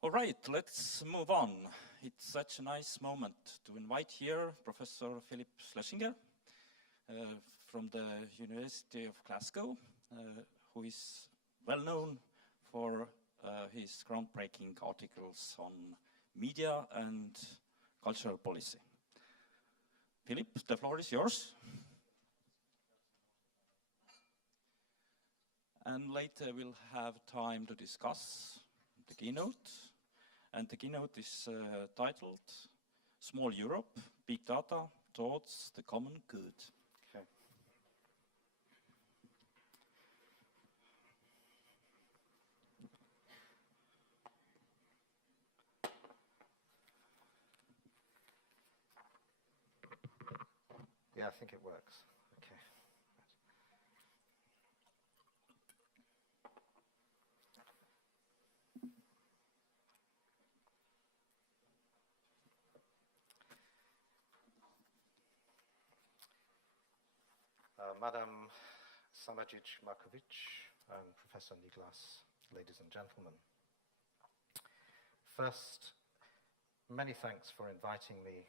All right, let's move on. It's such a nice moment to invite here Professor Philip Schlesinger from the University of Glasgow, who is well known for his groundbreaking articles on media and cultural policy. Philip, the floor is yours. And later we'll have time to discuss the keynote. And the keynote is titled Small Europe, Big Data Towards the Common Good. Okay. Yeah, I think it works. Okay. Madam Samajic-Markovic and Professor Niklas, ladies and gentlemen. First, many thanks for inviting me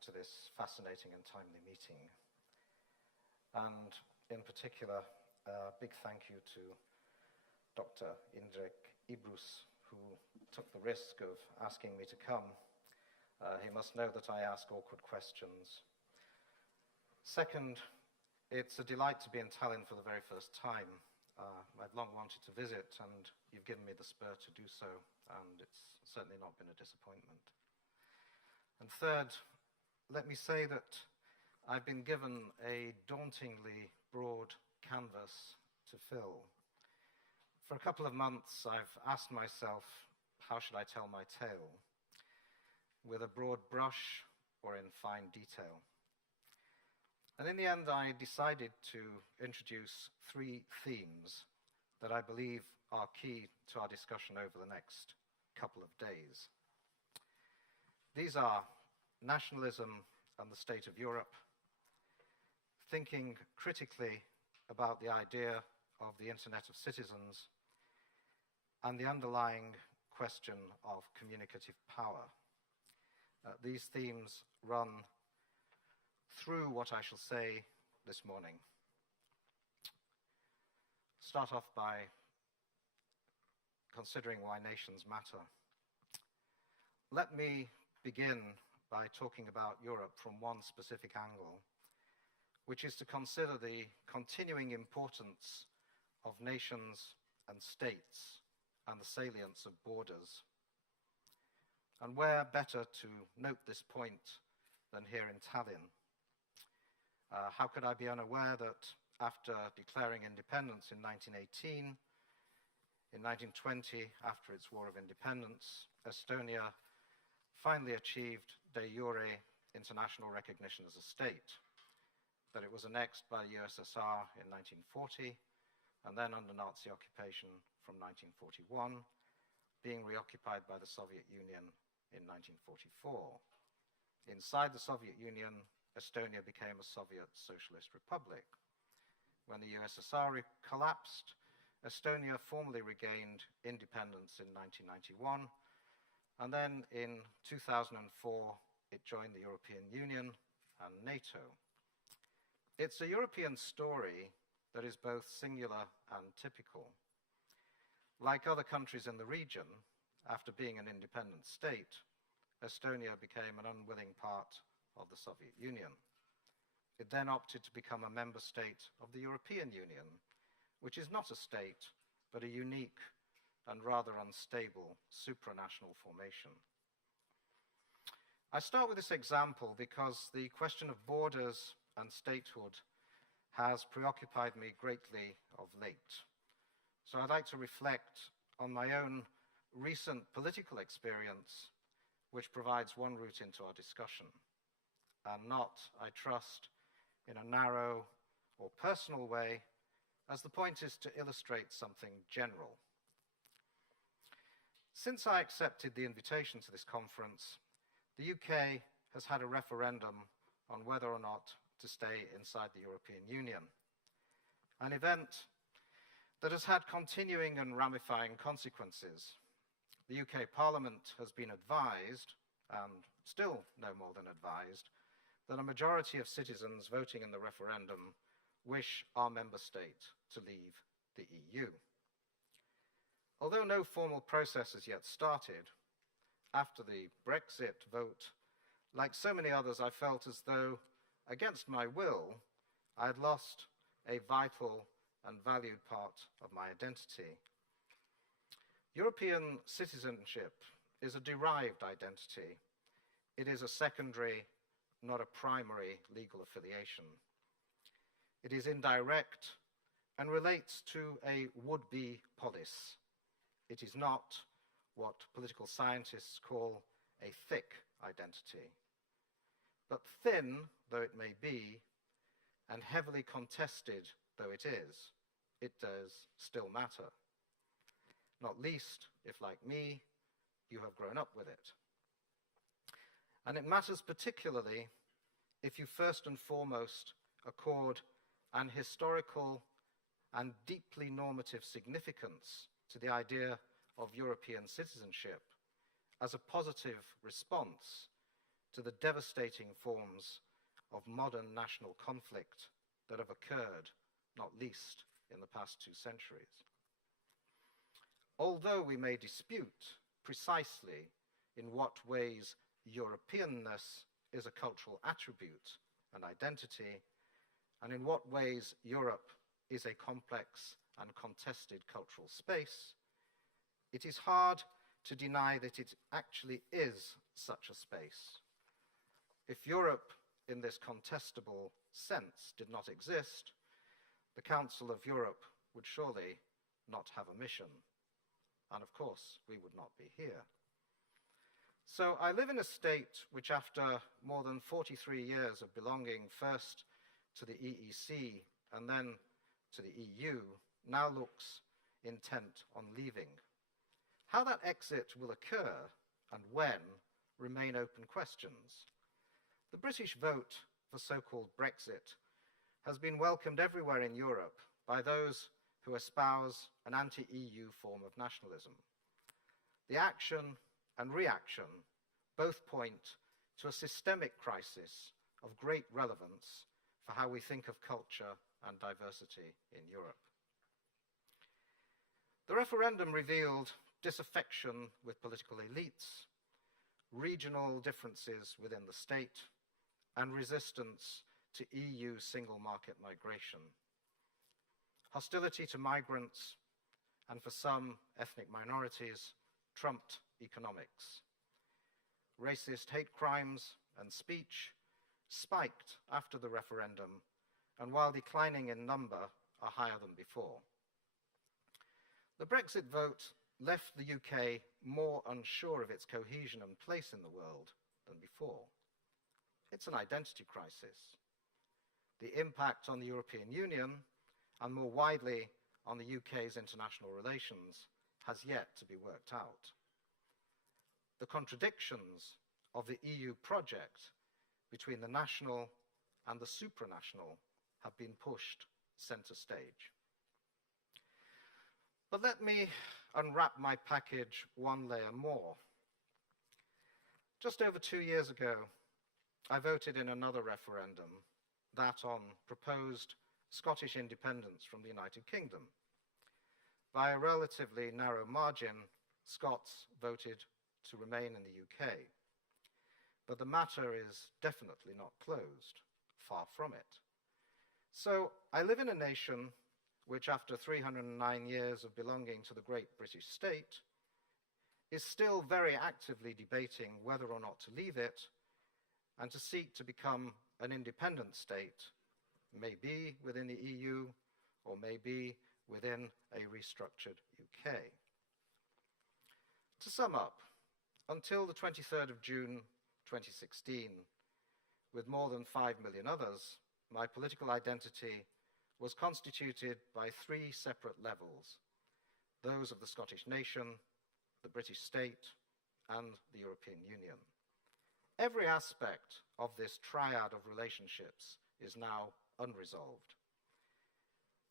to this fascinating and timely meeting. And in particular, a big thank you to Dr. Indrek Ibrus, who took the risk of asking me to come. He must know that I ask awkward questions. Second, it's a delight to be in Tallinn for the very first time. I've long wanted to visit, and you've given me the spur to do so, and it's certainly not been a disappointment. And third, let me say that I've been given a dauntingly broad canvas to fill. For a couple of months, I've asked myself, how should I tell my tale? With a broad brush or in fine detail? And in the end, I decided to introduce 3 themes that I believe are key to our discussion over the next couple of days. These are nationalism and the state of Europe, thinking critically about the idea of the Internet of Citizens, and the underlying question of communicative power. These themes run through what I shall say this morning. Start off by considering why nations matter. Let me begin by talking about Europe from one specific angle, which is to consider the continuing importance of nations and states and the salience of borders. And where better to note this point than here in Tallinn? How could I be unaware that after declaring independence in 1918, in 1920, after its War of Independence, Estonia finally achieved de jure international recognition as a state, that it was annexed by the USSR in 1940, and then under Nazi occupation from 1941, being reoccupied by the Soviet Union in 1944. Inside the Soviet Union, Estonia became a Soviet Socialist Republic. When the USSR collapsed, Estonia formally regained independence in 1991, and then in 2004 it joined the European Union and NATO. It's a European story that is both singular and typical. Like other countries in the region, after being an independent state, Estonia became an unwilling part of the Soviet Union. It then opted to become a member state of the European Union, which is not a state, but a unique and rather unstable supranational formation. I start with this example because the question of borders and statehood has preoccupied me greatly of late. So I'd like to reflect on my own recent political experience, which provides one route into our discussion, and not, I trust, in a narrow or personal way, as the point is to illustrate something general. Since I accepted the invitation to this conference, the UK has had a referendum on whether or not to stay inside the European Union, an event that has had continuing and ramifying consequences. the UK Parliament has been advised, and still no more than advised, that a majority of citizens voting in the referendum wish our member state to leave the EU. Although no formal process has yet started, after the Brexit vote, like so many others, I felt as though, against my will, I had lost a vital and valued part of my identity. European citizenship is a derived identity. It is a secondary, not a primary legal affiliation. It is indirect and relates to a would-be polis. It is not what political scientists call a thick identity. But thin though it may be, and heavily contested though it does still matter. Not least if, like me, you have grown up with it. And it matters particularly if you first and foremost accord an historical and deeply normative significance to the idea of European citizenship as a positive response to the devastating forms of modern national conflict that have occurred, not least in the past 2 centuries. Although we may dispute precisely in what ways Europeanness is a cultural attribute and identity, and in what ways Europe is a complex and contested cultural space, it is hard to deny that it actually is such a space. If Europe, in this contestable sense, did not exist, the Council of Europe would surely not have a mission. And of course, we would not be here. So I live in a state which, after more than 43 years of belonging first to the EEC and then to the EU, now looks intent on leaving. How that exit will occur and when remain open questions. The British vote for so-called Brexit has been welcomed everywhere in Europe by those who espouse an anti-EU form of nationalism. The action and reaction both point to a systemic crisis of great relevance for how we think of culture and diversity in Europe. The referendum revealed disaffection with political elites, regional differences within the state, and resistance to EU single market migration. Hostility to migrants, and for some ethnic minorities, trumped economics. Racist hate crimes and speech spiked after the referendum, and while declining in number, are higher than before. The Brexit vote left the UK more unsure of its cohesion and place in the world than before. It's an identity crisis. The impact on the European Union, and more widely on the UK's international relations, has yet to be worked out. The contradictions of the EU project between the national and the supranational have been pushed centre stage. But let me unwrap my package one layer more. Just over 2 years ago, I voted in another referendum, that on proposed Scottish independence from the United Kingdom. By a relatively narrow margin, Scots voted to remain in the UK. But the matter is definitely not closed, far from it. So I live in a nation which, after 309 years of belonging to the great British state, is still very actively debating whether or not to leave it and to seek to become an independent state, maybe within the EU or maybe within a restructured UK. To sum up, until the 23rd of June 2016, with more than 5 million others, my political identity was constituted by 3 separate levels: those of the Scottish nation, the British state, and the European Union. Every aspect of this triad of relationships is now unresolved.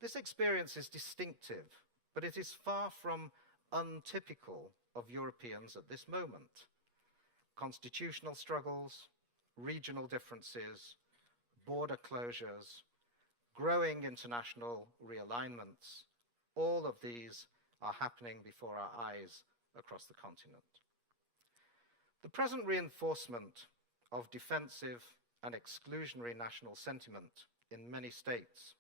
This experience is distinctive, but it is far from untypical of Europeans at this moment. Constitutional struggles, regional differences, border closures, growing international realignments, all of these are happening before our eyes across the continent. The present reinforcement of defensive and exclusionary national sentiment in many states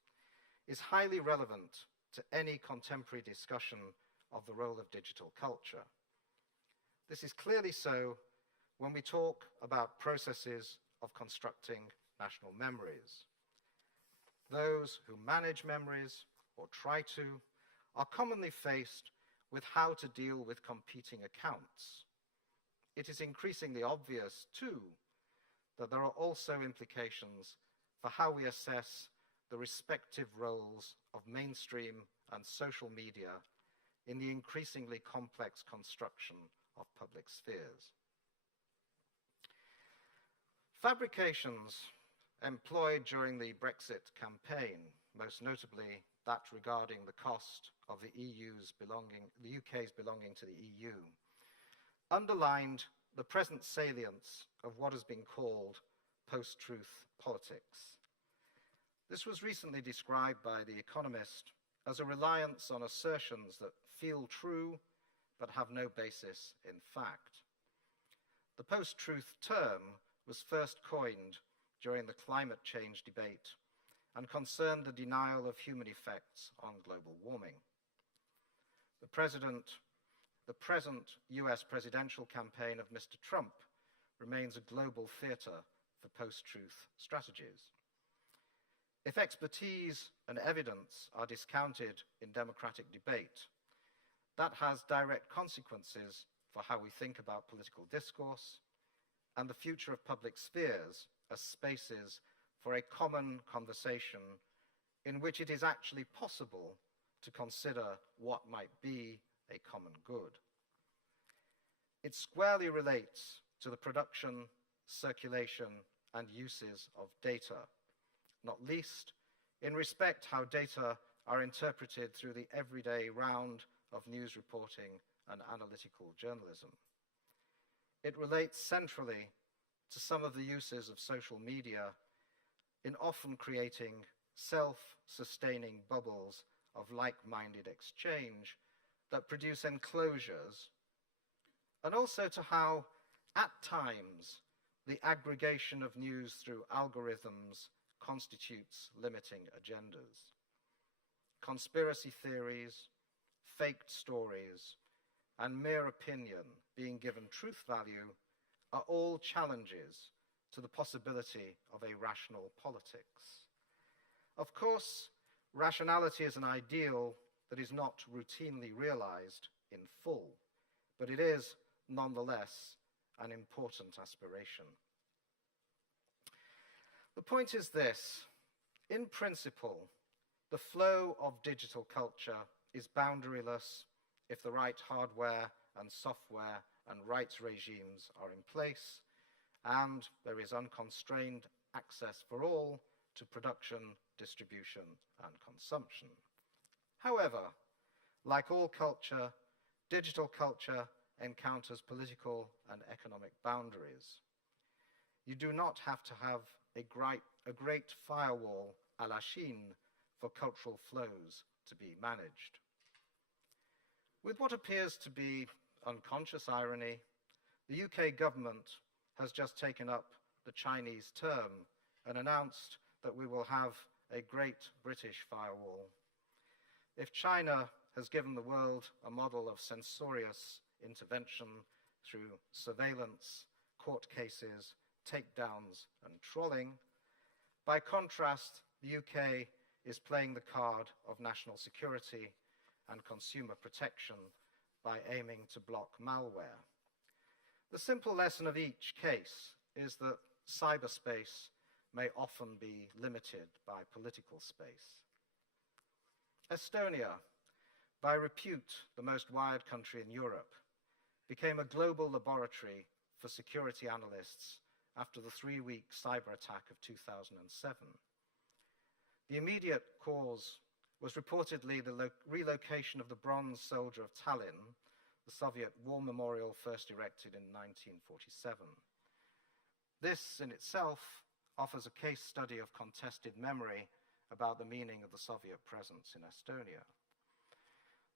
is highly relevant to any contemporary discussion of the role of digital culture. This is clearly so when we talk about processes of constructing national memories. Those who manage memories, or try to, are commonly faced with how to deal with competing accounts. It is increasingly obvious, too, that there are also implications for how we assess the respective roles of mainstream and social media in the increasingly complex construction of public spheres. Fabrications employed during the Brexit campaign, most notably that regarding the cost of the UK's belonging to the EU, underlined the present salience of what has been called post-truth politics. This was recently described by The Economist as a reliance on assertions that feel true but have no basis in fact. The post-truth term was first coined during the climate change debate and concerned the denial of human effects on global warming. The present US presidential campaign of Mr. Trump remains a global theater for post-truth strategies. If expertise and evidence are discounted in democratic debate, that has direct consequences for how we think about political discourse and the future of public spheres as spaces for a common conversation in which it is actually possible to consider what might be a common good. It squarely relates to the production, circulation, and uses of data, not least in respect how data are interpreted through the everyday round of news reporting and analytical journalism. It relates centrally to some of the uses of social media in often creating self-sustaining bubbles of like-minded exchange that produce enclosures, and also to how, at times, the aggregation of news through algorithms constitutes limiting agendas. Conspiracy theories, faked stories, and mere opinion being given truth value are all challenges to the possibility of a rational politics. Of course, rationality is an ideal that is not routinely realized in full, but it is nonetheless an important aspiration. The point is this: in principle, the flow of digital culture is boundaryless if the right hardware and software and rights regimes are in place, and there is unconstrained access for all to production, distribution, and consumption. However, like all culture, digital culture encounters political and economic boundaries. You do not have to have a great firewall à la Chine for cultural flows to be managed. With what appears to be unconscious irony, the UK government has just taken up the Chinese term and announced that we will have a great British firewall. If China has given the world a model of censorious intervention through surveillance, court cases, takedowns, and trolling, by contrast, the UK is playing the card of national security and consumer protection by aiming to block malware. The simple lesson of each case is that cyberspace may often be limited by political space. Estonia, by repute the most wired country in Europe, became a global laboratory for security analysts after the 3-week cyber attack of 2007. The immediate cause was reportedly the relocation of the bronze soldier of Tallinn, the Soviet war memorial first erected in 1947. This in itself offers a case study of contested memory about the meaning of the Soviet presence in Estonia.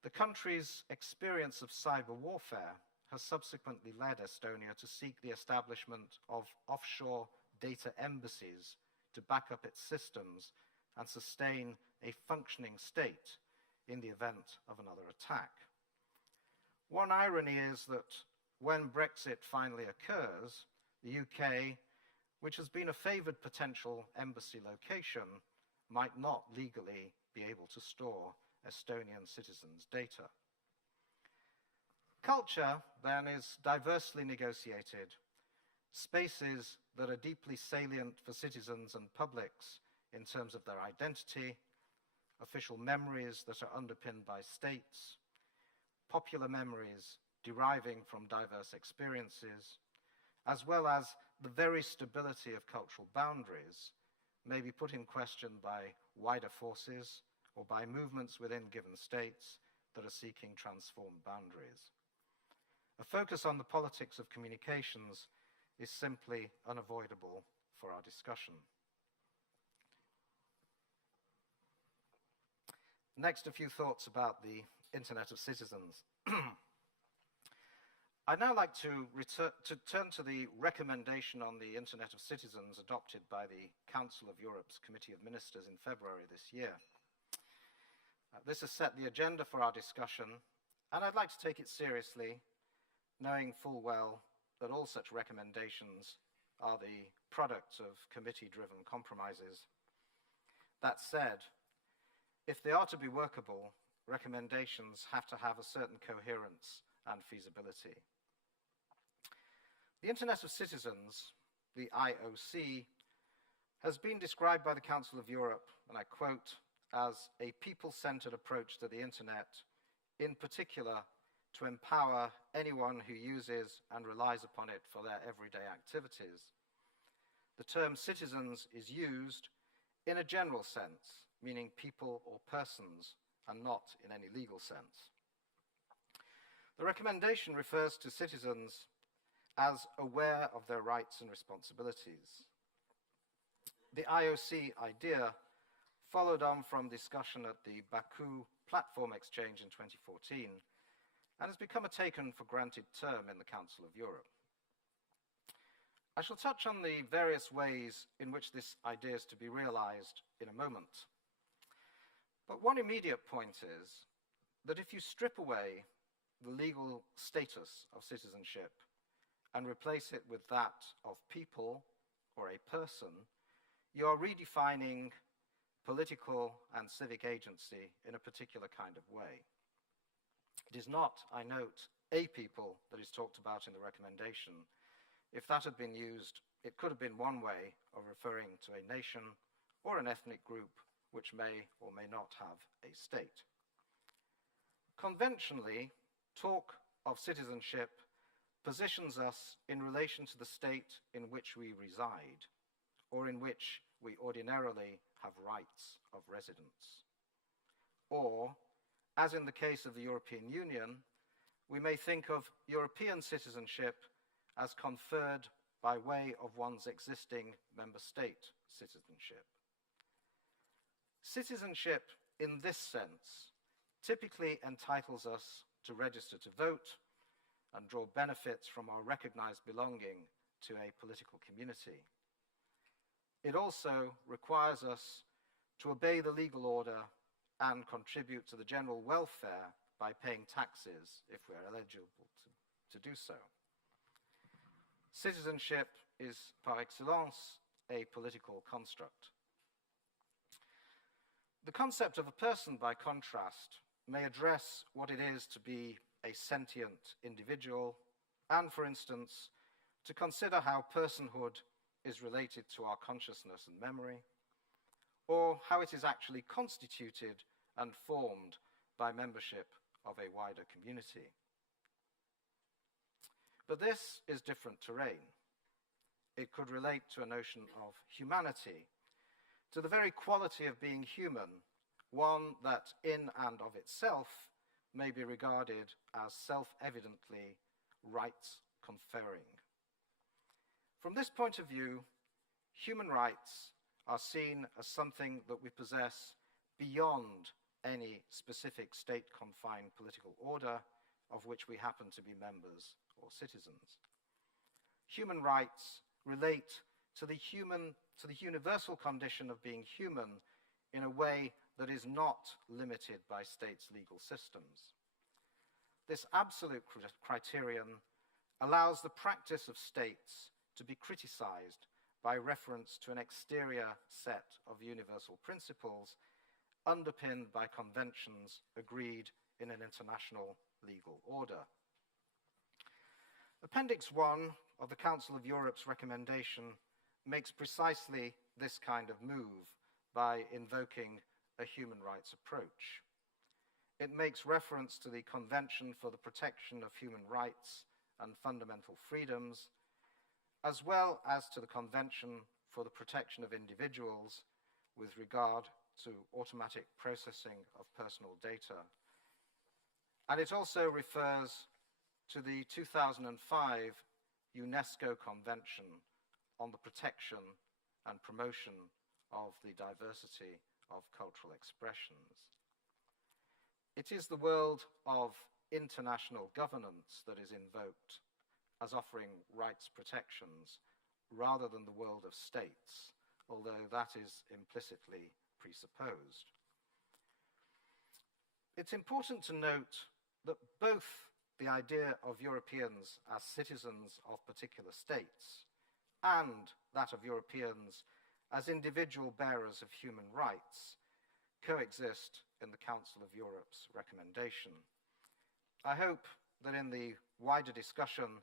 The country's experience of cyber warfare has subsequently led Estonia to seek the establishment of offshore data embassies to back up its systems and sustain a functioning state in the event of another attack. One irony is that when Brexit finally occurs, the UK, which has been a favoured potential embassy location, might not legally be able to store Estonian citizens' data. Culture, then, is diversely negotiated. Spaces that are deeply salient for citizens and publics in terms of their identity, official memories that are underpinned by states, popular memories deriving from diverse experiences, as well as the very stability of cultural boundaries, may be put in question by wider forces or by movements within given states that are seeking transformed boundaries. A focus on the politics of communications is simply unavoidable for our discussion. Next, a few thoughts about the Internet of Citizens. I'd now like to turn to the recommendation on the Internet of Citizens adopted by the Council of Europe's Committee of Ministers in February this year. This has set the agenda for our discussion, and I'd like to take it seriously, knowing full well that all such recommendations are the product of committee-driven compromises. That said, if they are to be workable, recommendations have to have a certain coherence and feasibility. The Internet of Citizens, the IOC, has been described by the Council of Europe, and I quote, as a people-centered approach to the Internet, in particular to empower anyone who uses and relies upon it for their everyday activities. The term citizens is used in a general sense, meaning people or persons, and not in any legal sense. The recommendation refers to citizens as aware of their rights and responsibilities. The IOC idea followed on from discussion at the Baku Platform Exchange in 2014 and has become a taken-for-granted term in the Council of Europe. I shall touch on the various ways in which this idea is to be realized in a moment. But one immediate point is that if you strip away the legal status of citizenship and replace it with that of people or a person, you are redefining political and civic agency in a particular kind of way. It is not, I note, a people that is talked about in the recommendation. If that had been used, it could have been one way of referring to a nation or an ethnic group which may or may not have a state. Conventionally, talk of citizenship positions us in relation to the state in which we reside, or in which we ordinarily have rights of residence. Or, as in the case of the European Union, we may think of European citizenship as conferred by way of one's existing member state citizenship. Citizenship, in this sense, typically entitles us to register to vote and draw benefits from our recognized belonging to a political community. It also requires us to obey the legal order and contribute to the general welfare by paying taxes if we're eligible to do so. Citizenship is par excellence a political construct. The concept of a person, by contrast, may address what it is to be a sentient individual and, for instance, to consider how personhood is related to our consciousness and memory, or how it is actually constituted and formed by membership of a wider community. But this is different terrain. It could relate to a notion of humanity, to the very quality of being human one that in and of itself may be regarded as self-evidently rights-conferring. From this point of view, human rights are seen as something that we possess beyond any specific state-confined political order of which we happen to be members or citizens. Human rights relate to the universal condition of being human in a way that is not limited by states' legal systems. This absolute criterion allows the practice of states to be criticized by reference to an exterior set of universal principles underpinned by conventions agreed in an international legal order. Appendix 1 of the Council of Europe's recommendation makes precisely this kind of move by invoking a human rights approach. It makes reference to the Convention for the Protection of Human Rights and Fundamental Freedoms, as well as to the Convention for the Protection of Individuals with regard to automatic processing of personal data. And it also refers to the 2005 UNESCO Convention on the protection and promotion of the diversity of cultural expressions. It is the world of international governance that is invoked as offering rights protections rather than the world of states, although that is implicitly presupposed. It's important to note that both the idea of Europeans as citizens of particular states and that of Europeans as individual bearers of human rights coexist in the Council of Europe's recommendation. I hope that in the wider discussion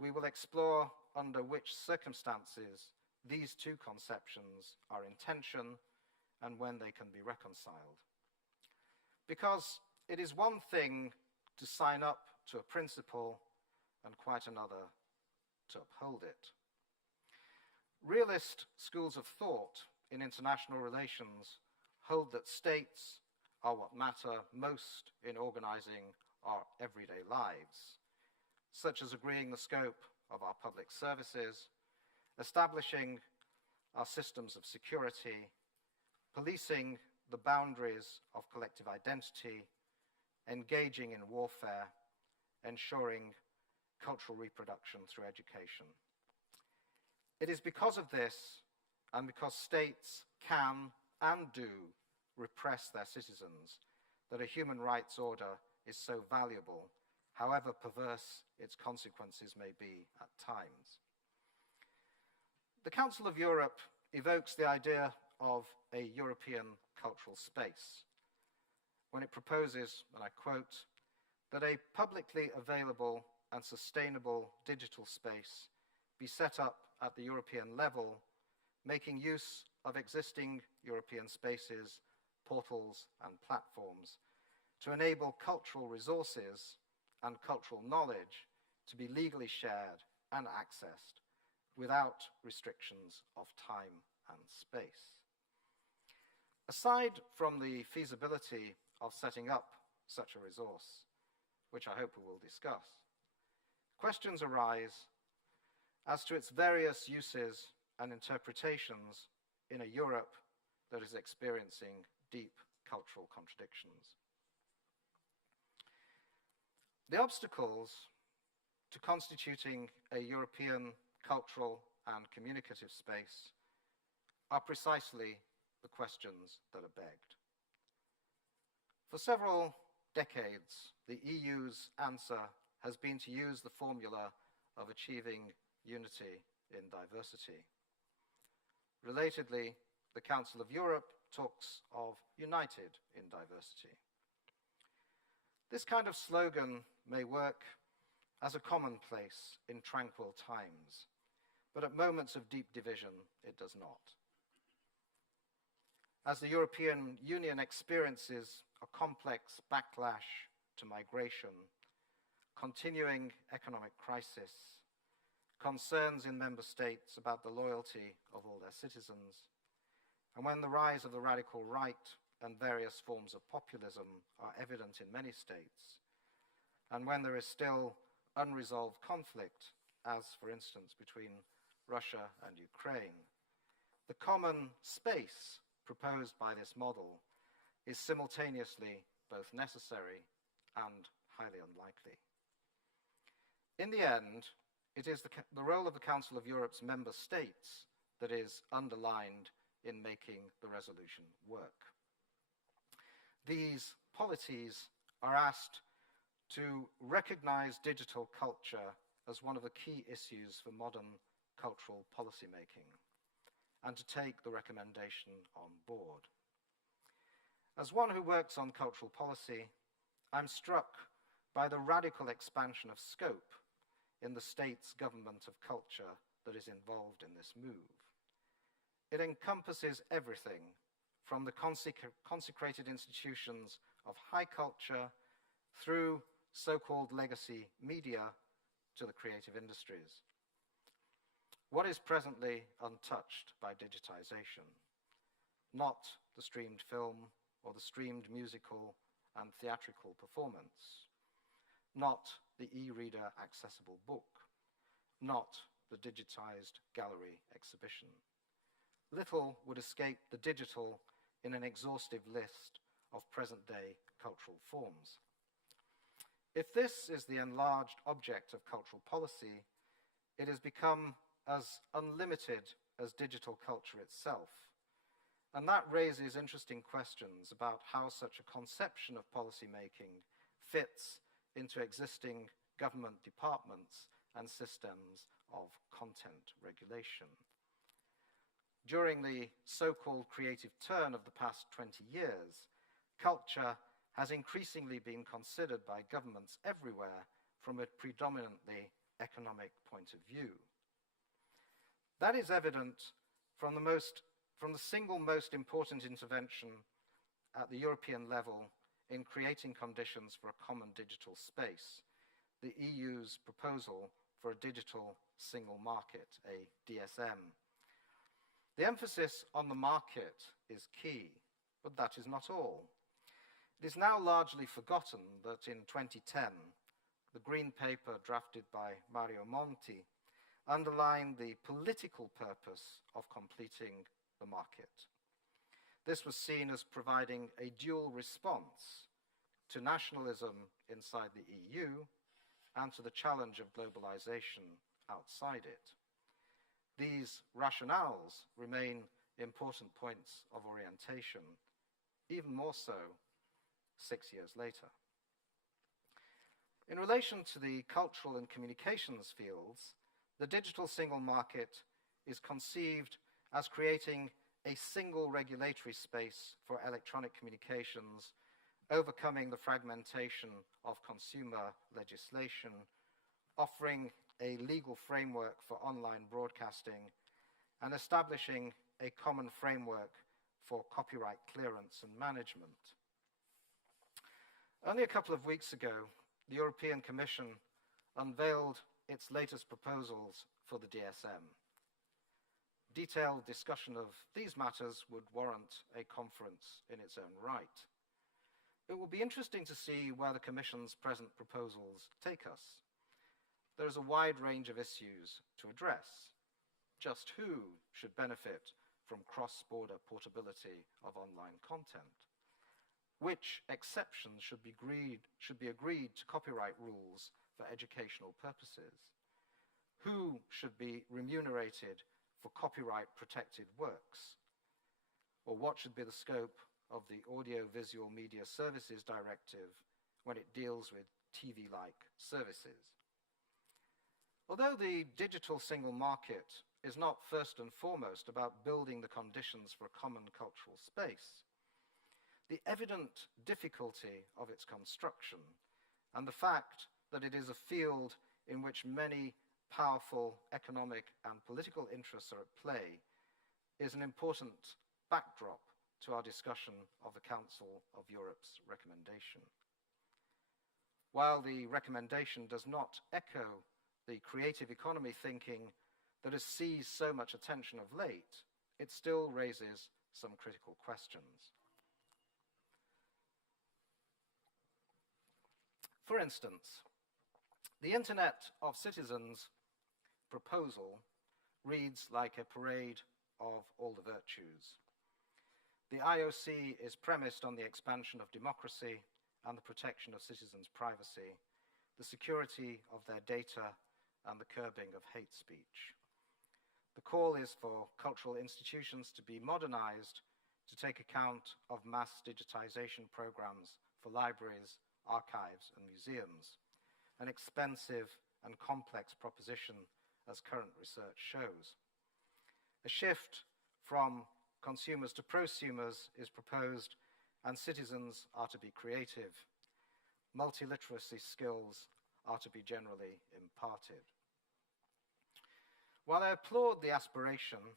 we will explore under which circumstances these two conceptions are in tension and when they can be reconciled. Because it is one thing to sign up to a principle and quite another to uphold it. Realist schools of thought in international relations hold that states are what matter most in organizing our everyday lives, such as agreeing the scope of our public services, establishing our systems of security, policing the boundaries of collective identity, engaging in warfare, ensuring cultural reproduction through education. It is because of this, and because states can and do repress their citizens, that a human rights order is so valuable, however perverse its consequences may be at times. The Council of Europe evokes the idea of a European cultural space when it proposes, and I quote, that a publicly available and sustainable digital space be set up at the European level, making use of existing European spaces, portals, and platforms to enable cultural resources and cultural knowledge to be legally shared and accessed without restrictions of time and space. Aside from the feasibility of setting up such a resource, which I hope we will discuss, questions arise as to its various uses and interpretations in a Europe that is experiencing deep cultural contradictions. The obstacles to constituting a European cultural and communicative space are precisely the questions that are begged. For several decades, the EU's answer has been to use the formula of achieving unity in diversity. Relatedly, the Council of Europe talks of united in diversity. This kind of slogan may work as a commonplace in tranquil times, but at moments of deep division, it does not. As the European Union experiences a complex backlash to migration, continuing economic crisis, concerns in member states about the loyalty of all their citizens, and when the rise of the radical right and various forms of populism are evident in many states, and when there is still unresolved conflict, as for instance between Russia and Ukraine, the common space proposed by this model is simultaneously both necessary and highly unlikely. In the end, it is the role of the Council of Europe's member states that is underlined in making the resolution work. These polities are asked to recognize digital culture as one of the key issues for modern cultural policymaking and to take the recommendation on board. As one who works on cultural policy, I'm struck by the radical expansion of scope in the state's government of culture that is involved in this move. It encompasses everything from the consecrated institutions of high culture through so-called legacy media to the creative industries. What is presently untouched by digitization? Not the streamed film or the streamed musical and theatrical performance, not the e-reader accessible book, not the digitized gallery exhibition. Little would escape the digital in an exhaustive list of present-day cultural forms. If this is the enlarged object of cultural policy, it has become as unlimited as digital culture itself. And that raises interesting questions about how such a conception of policymaking fits into existing government departments and systems of content regulation. During the so-called creative turn of the past 20 years, culture has increasingly been considered by governments everywhere from a predominantly economic point of view. That is evident from the single most important intervention at the European level in creating conditions for a common digital space, the EU's proposal for a digital single market, a DSM. The emphasis on the market is key, but that is not all. It is now largely forgotten that in 2010, the Green Paper drafted by Mario Monti underlined the political purpose of completing the market. This was seen as providing a dual response to nationalism inside the EU and to the challenge of globalization outside it. These rationales remain important points of orientation, even more so 6 years later. In relation to the cultural and communications fields, the digital single market is conceived as creating a single regulatory space for electronic communications, overcoming the fragmentation of consumer legislation, offering a legal framework for online broadcasting, and establishing a common framework for copyright clearance and management. Only a couple of weeks ago, the European Commission unveiled its latest proposals for the DSM. Detailed discussion of these matters would warrant a conference in its own right. It will be interesting to see where the Commission's present proposals take us. There is a wide range of issues to address. Just who should benefit from cross-border portability of online content? Which exceptions should be agreed to copyright rules for educational purposes? Who should be remunerated for copyright-protected works? Or what should be the scope of the Audiovisual Media Services Directive when it deals with TV-like services? Although the digital single market is not first and foremost about building the conditions for a common cultural space, the evident difficulty of its construction and the fact that it is a field in which many powerful economic and political interests are at play is an important backdrop to our discussion of the Council of Europe's recommendation. While the recommendation does not echo the creative economy thinking that has seized so much attention of late, it still raises some critical questions. For instance, the Internet of Citizens proposal reads like a parade of all the virtues. The IOC is premised on the expansion of democracy and the protection of citizens' privacy, the security of their data, and the curbing of hate speech. The call is for cultural institutions to be modernized to take account of mass digitization programs for libraries, archives, and museums, an expensive and complex proposition as current research shows. A shift from consumers to prosumers is proposed, and citizens are to be creative. Multiliteracy skills are to be generally imparted. While I applaud the aspiration,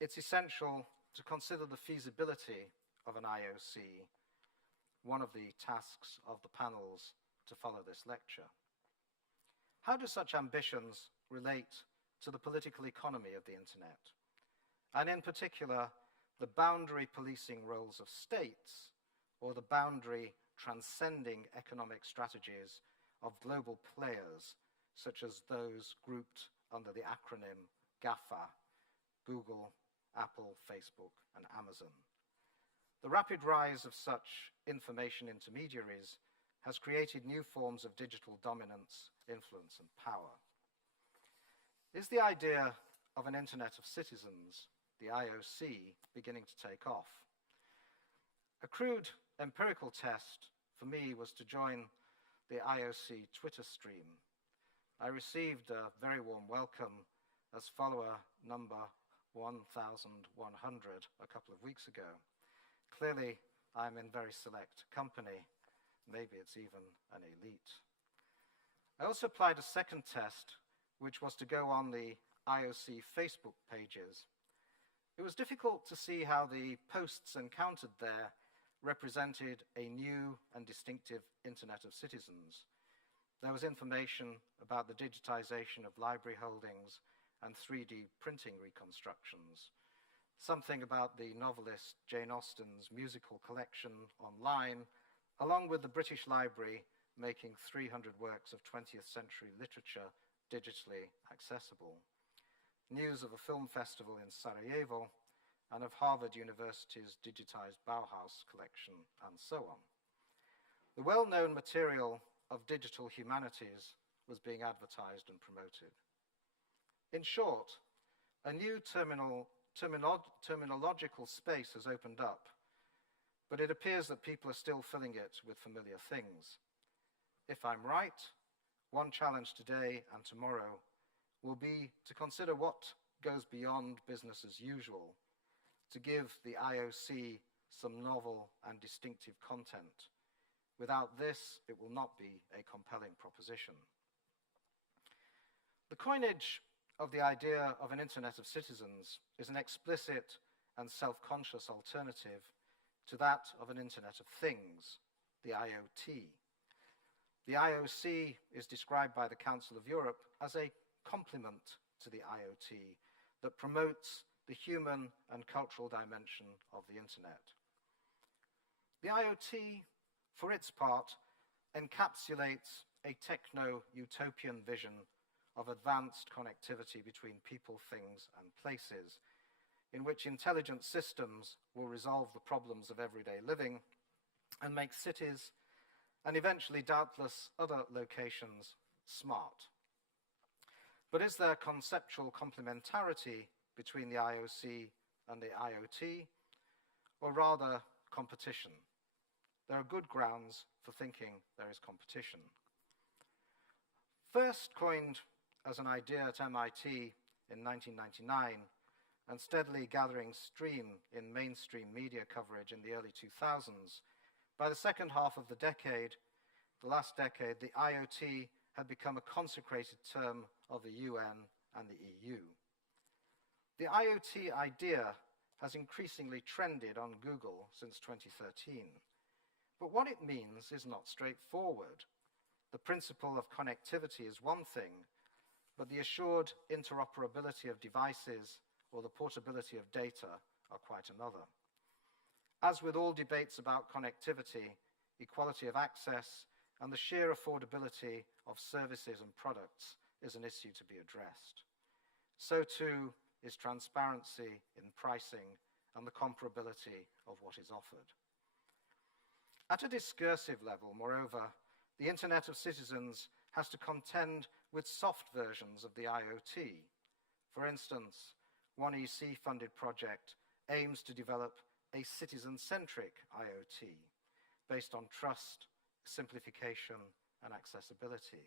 it's essential to consider the feasibility of an IOC, one of the tasks of the panels to follow this lecture. How do such ambitions relate to the political economy of the Internet, and in particular, the boundary policing roles of states or the boundary transcending economic strategies of global players, such as those grouped under the acronym GAFA, Google, Apple, Facebook, and Amazon? The rapid rise of such information intermediaries has created new forms of digital dominance, influence, and power. Is the idea of an Internet of Citizens, the IOC, beginning to take off? A crude empirical test for me was to join the IOC Twitter stream. I received a very warm welcome as follower number 1,100 a couple of weeks ago. Clearly, I'm in very select company. Maybe it's even an elite. I also applied a second test, which was to go on the IOC Facebook pages. It was difficult to see how the posts encountered there represented a new and distinctive Internet of Citizens. There was information about the digitization of library holdings and 3D printing reconstructions, something about the novelist Jane Austen's musical collection online, along with the British Library making 300 works of 20th century literature digitally accessible, news of a film festival in Sarajevo, and of Harvard University's digitized Bauhaus collection, and so on. The well-known material of digital humanities was being advertised and promoted. In short, a new terminological space has opened up, but it appears that people are still filling it with familiar things. If I'm right, one challenge today and tomorrow will be to consider what goes beyond business as usual, to give the IOC some novel and distinctive content. Without this, it will not be a compelling proposition. The coinage of the idea of an Internet of Citizens is an explicit and self-conscious alternative to that of an Internet of Things, the IoT. The IOC is described by the Council of Europe as a complement to the IoT that promotes the human and cultural dimension of the Internet. The IoT, for its part, encapsulates a techno-utopian vision of advanced connectivity between people, things, and places, in which intelligent systems will resolve the problems of everyday living and make cities, and eventually doubtless other locations, smart. But is there conceptual complementarity between the IOC and the IoT, or rather competition? There are good grounds for thinking there is competition. First coined as an idea at MIT in 1999 and steadily gathering steam in mainstream media coverage in the early 2000s, by the second half of the decade, the last decade, the IoT had become a consecrated term of the UN and the EU. The IoT idea has increasingly trended on Google since 2013. But what it means is not straightforward. The principle of connectivity is one thing, but the assured interoperability of devices or the portability of data are quite another. As with all debates about connectivity, equality of access, and the sheer affordability of services and products is an issue to be addressed. So too is transparency in pricing and the comparability of what is offered. At a discursive level, moreover, the Internet of Citizens has to contend with soft versions of the IoT. For instance, one EC-funded project aims to develop a citizen-centric IoT based on trust, simplification, and accessibility.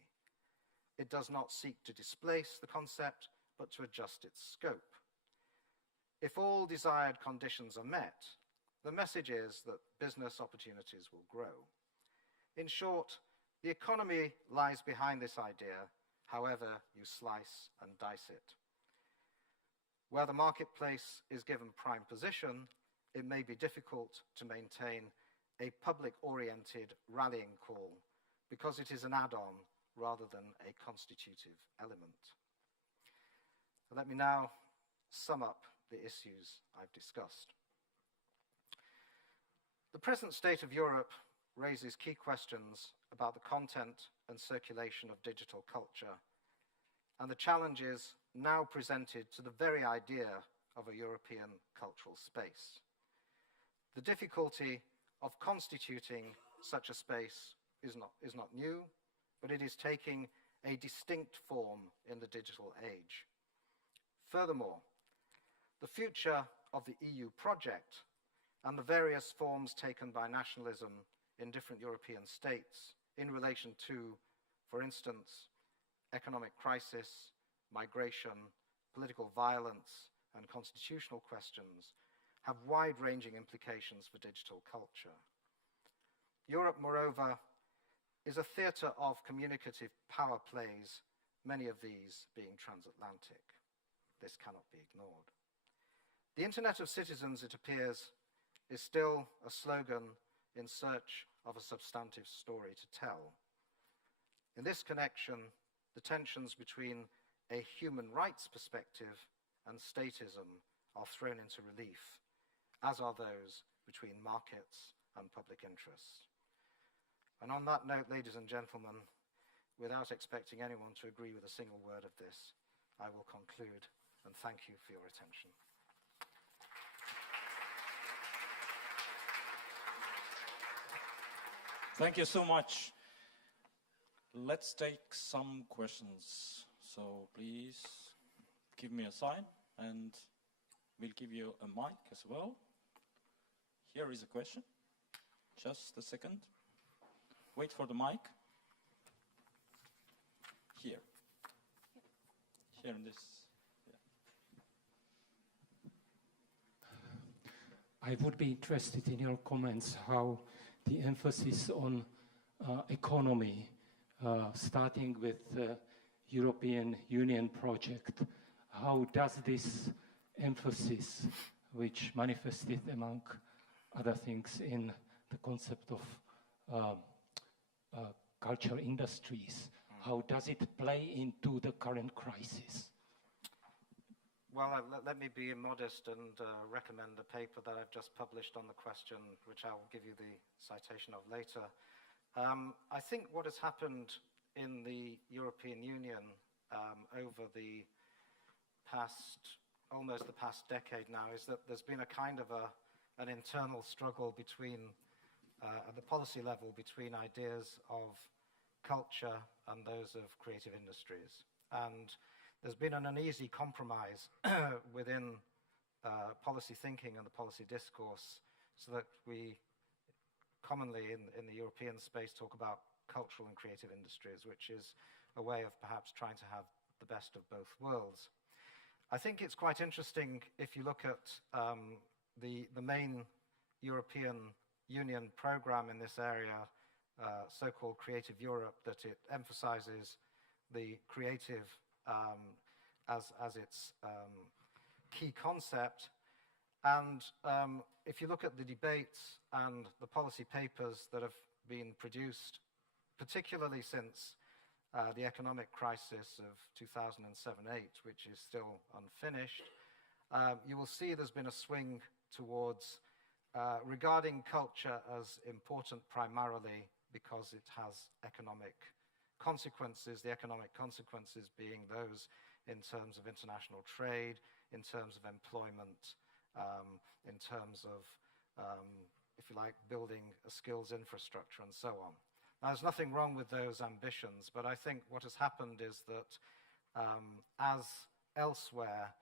It does not seek to displace the concept, but to adjust its scope. If all desired conditions are met, the message is that business opportunities will grow. In short, the economy lies behind this idea, however you slice and dice it. Where the marketplace is given prime position, it may be difficult to maintain a public-oriented rallying call because it is an add-on rather than a constitutive element. Let me now sum up the issues I've discussed. The present state of Europe raises key questions about the content and circulation of digital culture and the challenges now presented to the very idea of a European cultural space. The difficulty of constituting such a space is not new, but it is taking a distinct form in the digital age. Furthermore, the future of the EU project and the various forms taken by nationalism in different European states in relation to, for instance, economic crisis, migration, political violence, and constitutional questions have wide-ranging implications for digital culture. Europe, moreover, is a theatre of communicative power plays, many of these being transatlantic. This cannot be ignored. The Internet of Citizens, it appears, is still a slogan in search of a substantive story to tell. In this connection, the tensions between a human rights perspective and statism are thrown into relief, as are those between markets and public interests. And on that note, ladies and gentlemen, without expecting anyone to agree with a single word of this, I will conclude and thank you for your attention. Thank you so much. Let's take some questions. So please give me a sign and we'll give you a mic as well. Here is a question. Just a second. Wait for the mic. Here. Here in this. I would be interested in your comments how the emphasis on economy, starting with the European Union project, how does this emphasis, which manifested among other things in the concept of cultural industries, how does it play into the current crisis? Well, let me be immodest and recommend a paper that I've just published on the question, which I will give you the citation of later. I think what has happened in the European Union over the almost the past decade now is that there's been a kind of an internal struggle between, at the policy level, between ideas of culture and those of creative industries. And there's been an uneasy compromise within policy thinking and the policy discourse, so that we commonly in the European space talk about cultural and creative industries, which is a way of perhaps trying to have the best of both worlds. I think it's quite interesting if you look at the main European Union program in this area, so-called Creative Europe, that it emphasizes the creative as its key concept. And if you look at the debates and the policy papers that have been produced, particularly since the economic crisis of 2007-8, which is still unfinished, you will see there's been a swing towards regarding culture as important primarily because it has economic consequences, the economic consequences being those in terms of international trade, in terms of employment, in terms of, if you like, building a skills infrastructure and so on. Now, there's nothing wrong with those ambitions, but I think what has happened is that, as elsewhere,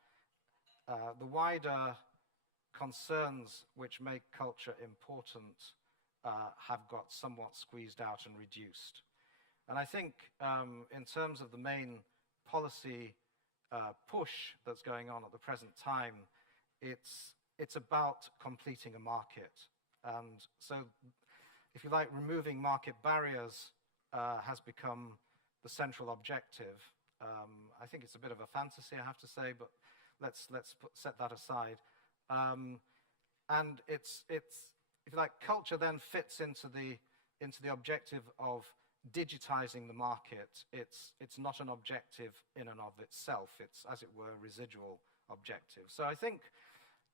the wider concerns which make culture important have got somewhat squeezed out and reduced. And I think in terms of the main policy push that's going on at the present time, it's about completing a market. And so, if you like, removing market barriers has become the central objective. I think it's a bit of a fantasy, I have to say, but let's set that aside. And it's if you like, culture then fits into the objective of digitizing the market. It's not an objective in and of itself. It's, as it were, a residual objective. So I think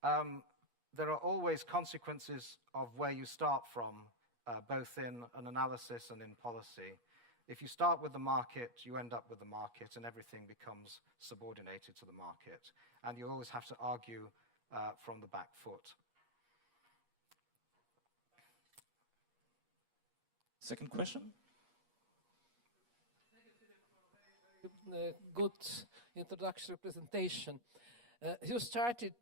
there are always consequences of where you start from, both in an analysis and in policy. If you start with the market, you end up with the market, and everything becomes subordinated to the market. And you always have to argue from the back foot. Second question? Good introductory presentation. You started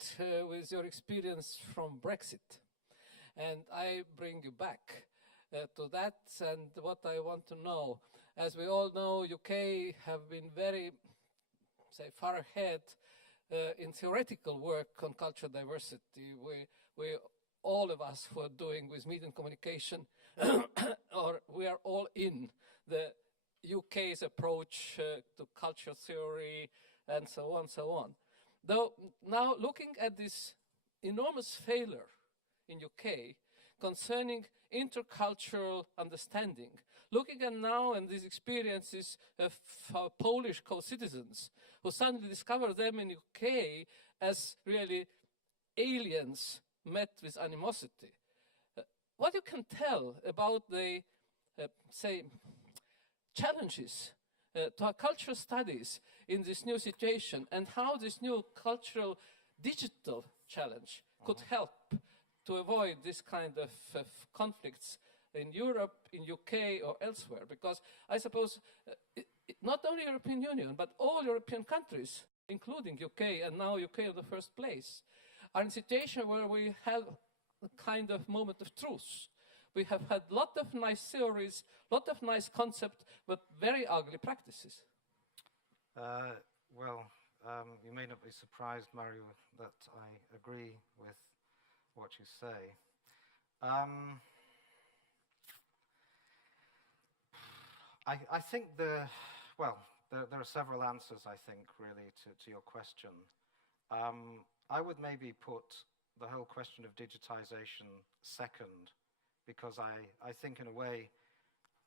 with your experience from Brexit, and I bring you back to that. And what I want to know, as we all know, UK have been very, say, far ahead in theoretical work on cultural diversity. We all of us who are doing with media and communication, or we are all in the UK's approach to culture theory and so on, so on. Though now looking at this enormous failure in UK concerning intercultural understanding, looking at now and these experiences of Polish co-citizens who suddenly discover them in UK as really aliens met with animosity. What you can tell about the, say, challenges to our cultural studies in this new situation, and how this new cultural digital challenge could help to avoid this kind of conflicts in Europe, in UK or elsewhere? Because I suppose not only European Union, but all European countries, including UK, and now UK in the first place, are in a situation where we have a kind of moment of truth. We have had a lot of nice theories, a lot of nice concepts, but very ugly practices. You may not be surprised, Mario, that I agree with what you say. I think there are several answers, I think, really, to your question. I would maybe put the whole question of digitization second, because I think, in a way,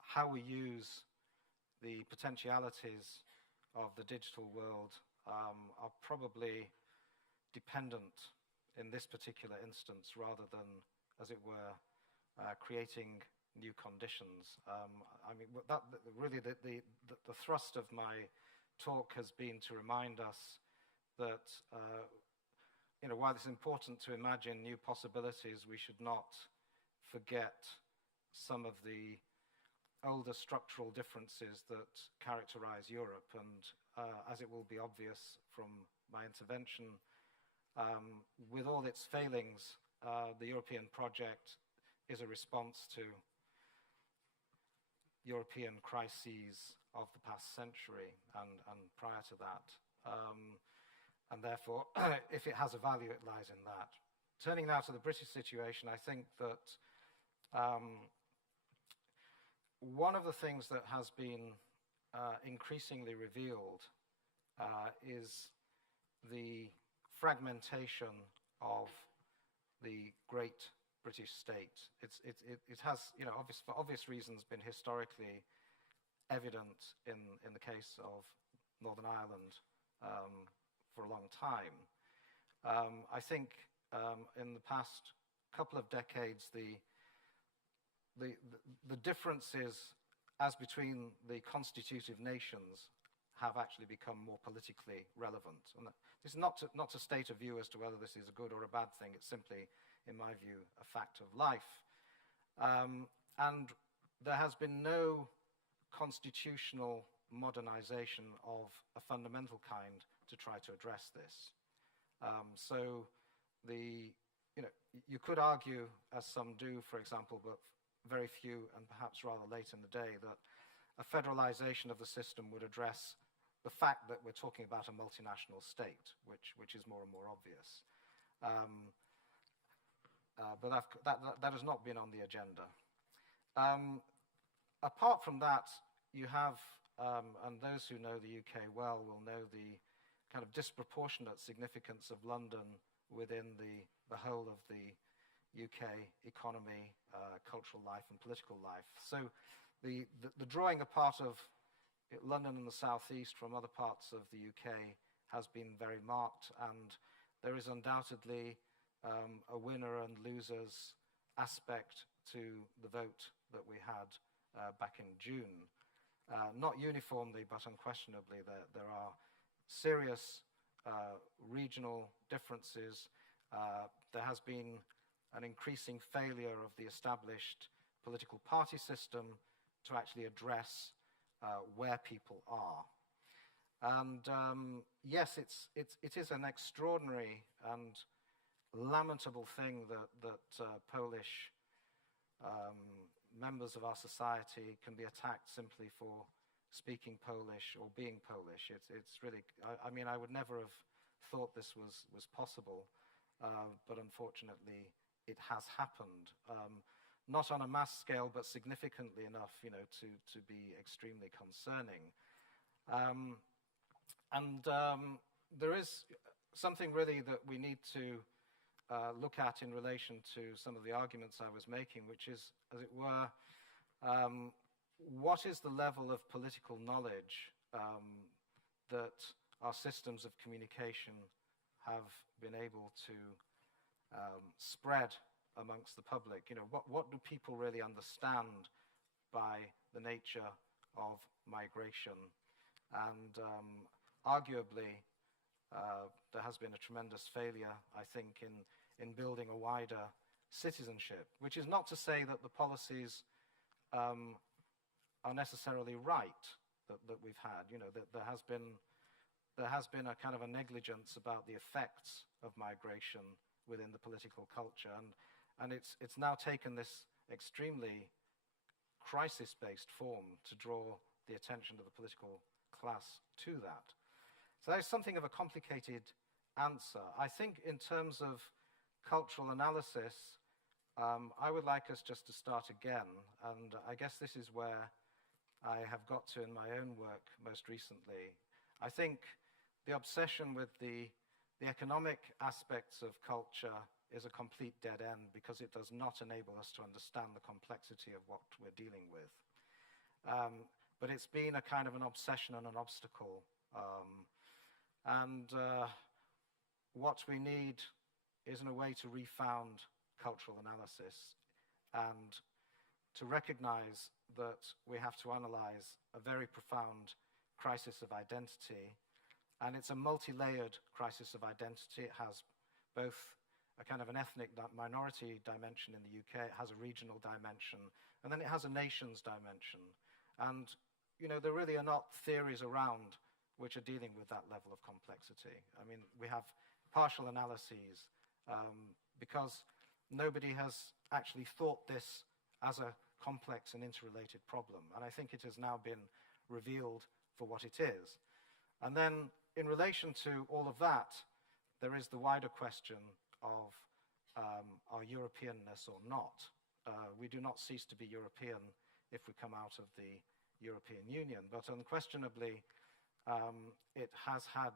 how we use the potentialities of the digital world are probably dependent in this particular instance, rather than, as it were, creating new conditions. Really the thrust of my talk has been to remind us that while it's important to imagine new possibilities, we should not forget some of the older structural differences that characterize Europe. And as it will be obvious from my intervention, with all its failings, the European project is a response to European crises of the past century and prior to that. And therefore, if it has a value, it lies in that. Turning now to the British situation, I think that one of the things that has been increasingly revealed is the fragmentation of the great British state. It has, for obvious reasons, been historically evident in the case of Northern Ireland for a long time. I think in the past couple of decades, the the differences as between the constitutive nations have actually become more politically relevant. And this is not to state a view as to whether this is a good or a bad thing. It's simply, in my view, a fact of life. And there has been no constitutional modernization of a fundamental kind to try to address this. So you could argue, as some do, for example, but very few and perhaps rather late in the day, that a federalization of the system would address the fact that we're talking about a multinational state, which is more and more obvious. But that has not been on the agenda. Apart from that, you have, and those who know the UK well will know the kind of disproportionate significance of London within the whole of the UK economy, cultural life and political life. So the drawing apart of London and the southeast from other parts of the UK has been very marked, and there is undoubtedly a winner and losers aspect to the vote that we had back in June. Not uniformly, but unquestionably, there are serious regional differences. There has been an increasing failure of the established political party system to actually address where people are. And yes, it is an extraordinary and lamentable thing that Polish members of our society can be attacked simply for speaking Polish or being Polish. It's really, I mean, I would never have thought this was possible, but unfortunately it has happened. Not on a mass scale, but significantly enough, to be extremely concerning. There is something really that we need to look at in relation to some of the arguments I was making, which is, as it were, what is the level of political knowledge that our systems of communication have been able to spread amongst the public? What do people really understand by the nature of migration? And arguably, there has been a tremendous failure, I think, in building a wider citizenship, which is not to say that the policies are necessarily right that we've had. That there has been a kind of a negligence about the effects of migration within the political culture, and it's now taken this extremely crisis-based form to draw the attention of the political class to that. So that is something of a complicated answer. I think in terms of cultural analysis, I would like us just to start again, and I guess this is where I have got to in my own work most recently. I think the obsession with the economic aspects of culture is a complete dead end, because it does not enable us to understand the complexity of what we're dealing with. But it's been a kind of an obsession and an obstacle. What we need is, in a way, to refound cultural analysis and to recognize that we have to analyze a very profound crisis of identity. And it's a multi-layered crisis of identity. It has both a kind of an ethnic minority dimension in the UK, it has a regional dimension, and then it has a nations dimension. And, there really are not theories around which are dealing with that level of complexity. I mean, we have partial analyses because nobody has actually thought this as a complex and interrelated problem. And I think it has now been revealed for what it is. And then, in relation to all of that, there is the wider question of our Europeanness or not. We do not cease to be European if we come out of the European Union, but unquestionably it has had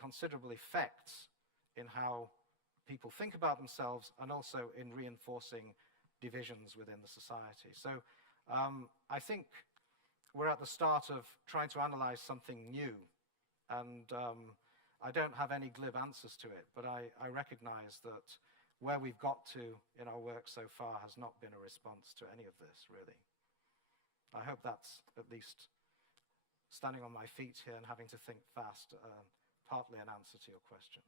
considerable effects in how people think about themselves and also in reinforcing divisions within the society. So I think we're at the start of trying to analyze something new, and I don't have any glib answers to it, but I recognize that where we've got to in our work so far has not been a response to any of this, really. I hope that's at least, standing on my feet here and having to think fast, partly an answer to your question.